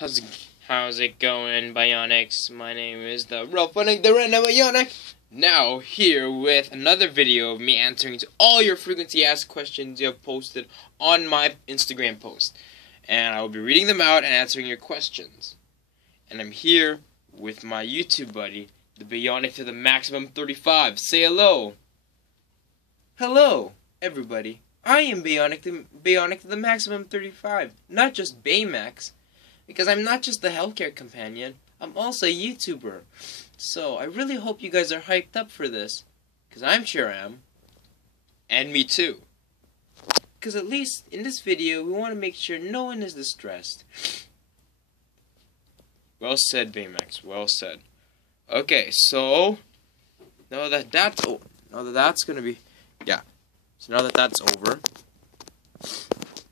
How's it going, Bionics? My name is the RalphonicTheRandomBionic. Now here with another video of me answering to all your frequently asked questions you have posted on my Instagram post. And I will be reading them out and answering your questions. And I'm here with my YouTube buddy, the Bionic to the Maximum 35. Say hello. Hello, everybody. I am Bionic to the Maximum 35, not just Baymax. Because I'm not just the healthcare companion, I'm also a YouTuber. So I really hope you guys are hyped up for this. Because I'm sure I am. And me too. Because at least in this video, we want to make sure no one is distressed. Well said, Baymax. Well said. Okay, so now that that's gonna be, yeah. So now that that's over,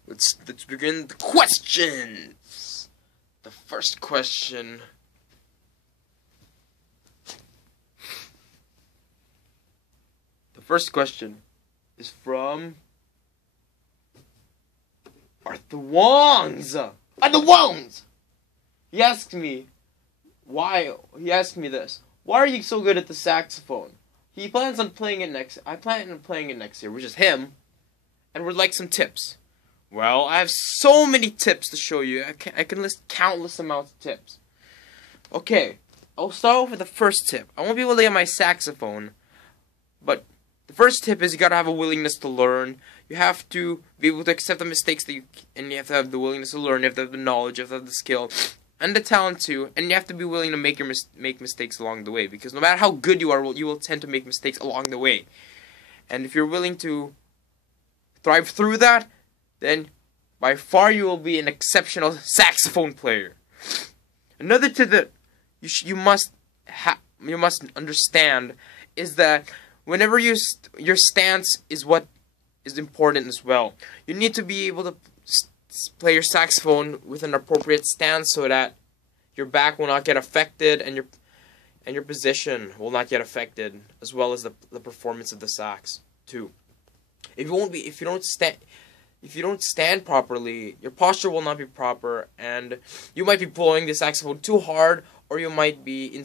let's begin the questions. The first question. The first question is from Arthur Wongs. Arthur Wongs. He asked me why. He asked me this. Why are you so good at the saxophone? He plans on playing it next. I plan on playing it next year, which is him, and would like some tips. Well, I have so many tips to show you. I can list countless amounts of tips. Okay, I'll start off with the first tip. I won't be able to get my saxophone, but the first tip is you gotta have a willingness to learn. You have to be able to accept the mistakes and you have to have the willingness to learn. You have to have the knowledge. You have to have the skill and the talent too. And you have to be willing to make mistakes along the way, because no matter how good you are, you will tend to make mistakes along the way. And if you're willing to thrive through that, then by far you will be an exceptional saxophone player. Another tip that you must understand is that whenever your stance is what is important as well. You need to be able to play your saxophone with an appropriate stance so that your back will not get affected and your position will not get affected, as well as the performance of the sax too. If you don't stand properly, your posture will not be proper, and you might be blowing the saxophone too hard, or you might be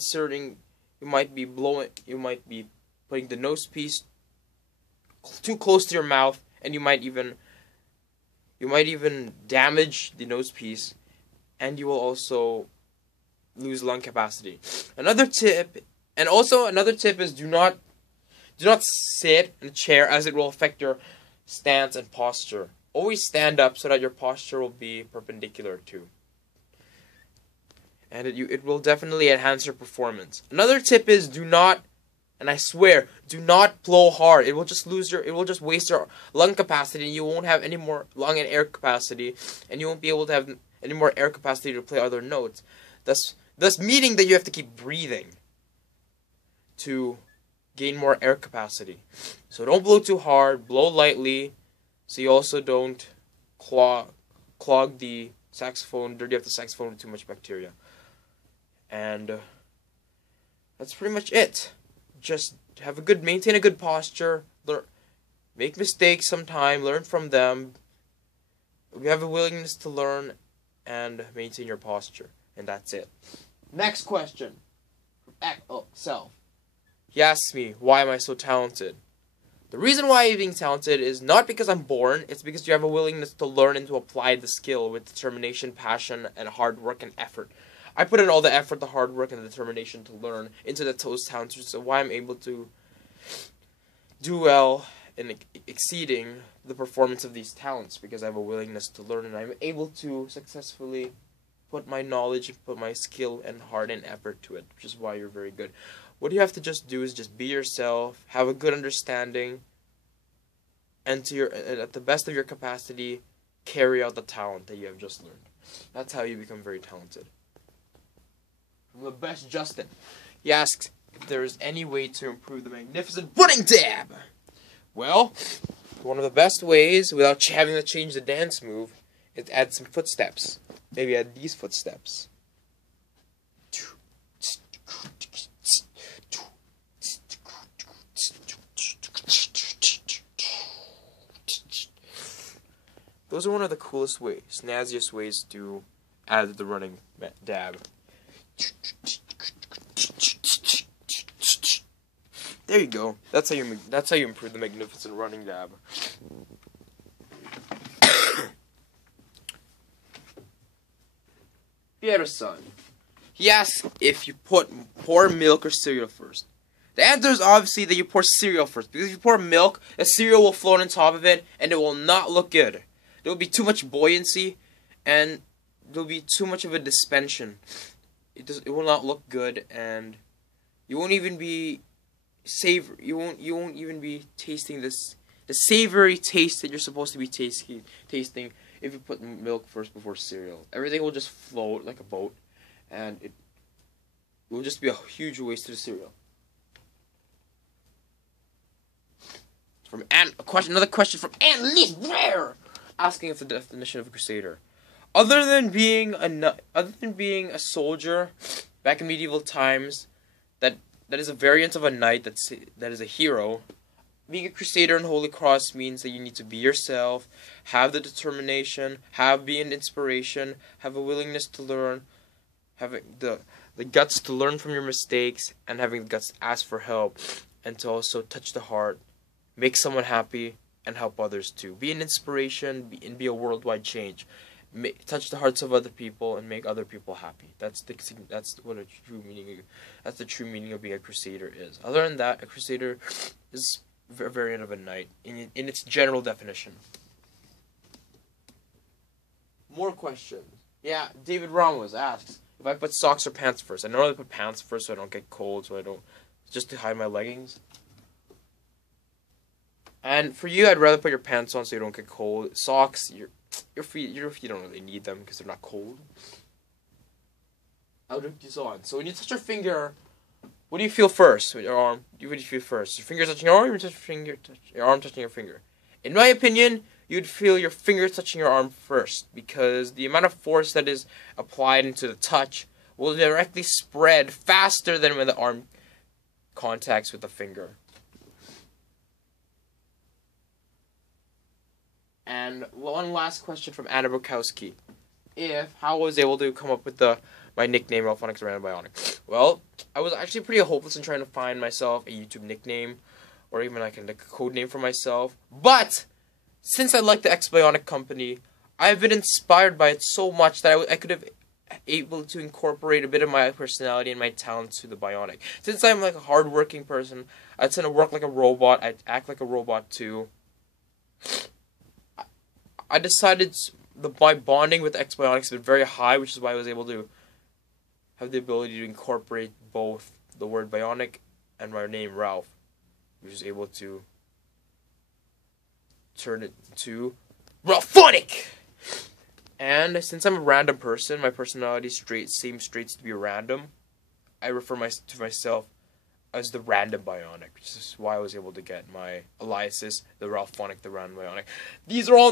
putting the nose piece too close to your mouth, and you might even damage the nose piece, and you will also lose lung capacity. Another tip is do not sit in a chair, as it will affect your stance and posture. Always stand up so that your posture will be perpendicular too. And it will definitely enhance your performance. Another tip is do not blow hard. It will just waste your lung capacity, and you won't have any more lung and air capacity, and you won't be able to have any more air capacity to play other notes. Thus meaning that you have to keep breathing to gain more air capacity. So don't blow too hard, blow lightly, so you also don't clog the saxophone, dirty up the saxophone with too much bacteria. And that's pretty much it. Just maintain a good posture, make mistakes sometime, learn from them. You have a willingness to learn and maintain your posture, and that's it. Next question from Self. He asks me, why am I so talented? The reason why I'm being talented is not because I'm born, it's because you have a willingness to learn and to apply the skill with determination, passion, and hard work and effort. I put in all the effort, the hard work, and the determination to learn into those talents, which is why I'm able to do well in exceeding the performance of these talents, because I have a willingness to learn, and I'm able to successfully put my knowledge, put my skill and heart and effort to it, which is why you're very good. What you have to just do is just be yourself, have a good understanding, and at the best of your capacity, carry out the talent that you have just learned. That's how you become very talented. The best Justin. He asks if there is any way to improve the magnificent pudding dab. Well, one of the best ways, without having to change the dance move, is to add some footsteps. Maybe add these footsteps. Those are one of the coolest ways, snazziest ways to added the running dab. There you go. That's how you improve the magnificent running dab. He had a son. He asked if you pour milk or cereal first. The answer is obviously that you pour cereal first, because if you pour milk, the cereal will float on top of it, and it will not look good. There will be too much buoyancy, and there will be too much of a dispension. It will not look good, and you won't even be You won't even be tasting the savory taste that you're supposed to be tasting if you put milk first before cereal. Everything will just float like a boat, and it will just be a huge waste of the cereal. Another question from Annalise Rare, asking if the definition of a crusader, other than being a soldier back in medieval times, that is a variant of a knight that is a hero. Being a crusader in Holy Cross means that you need to be yourself, have the determination, be an inspiration, have a willingness to learn, having the guts to learn from your mistakes, and having the guts to ask for help, and to also touch the heart, make someone happy, and help others too. Be an inspiration, be a worldwide change. Touch the hearts of other people and make other people happy. That's the true meaning of being a crusader is. Other than that, a crusader is a variant of a knight in its general definition. More questions. Yeah, David Ramos asks if I put socks or pants first. I normally put pants first so I don't get cold, just to hide my leggings. And for you, I'd rather put your pants on so you don't get cold. Socks, your feet, you don't really need them because they're not cold. I'll drink these on. So when you touch your finger, what do you feel first with your arm? What do you feel first? Your finger touching your arm, or your arm touching your finger? In my opinion, you'd feel your finger touching your arm first, because the amount of force that is applied into the touch will directly spread faster than when the arm contacts with the finger. And one last question from Anna Bukowski. How I was able to come up with my nickname, RalphonicTheRandomBionic. Well, I was actually pretty hopeless in trying to find myself a YouTube nickname, or even like a code name for myself. But since I like the X-Bionic company, I've been inspired by it so much that I could have able to incorporate a bit of my personality and my talents to the Bionic. Since I'm like a hardworking person, I tend to work like a robot. I act like a robot too. I decided my bonding with X-Bionics has been very high, which is why I was able to have the ability to incorporate both the word Bionic and my name Ralph, which is able to turn it to Ralphonic. And since I'm a random person, my personality seems to be random. I refer to myself as the Random Bionic, which is why I was able to get my aliases, the Ralphonic, the Random Bionic. These are all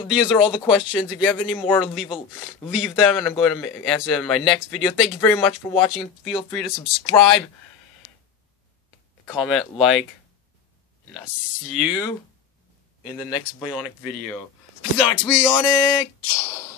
the questions. If you have any more, leave them, and I'm going to answer them in my next video. Thank you very much for watching. Feel free to subscribe, comment, like, and I'll see you in the next Bionic video. Peace out, Bionic!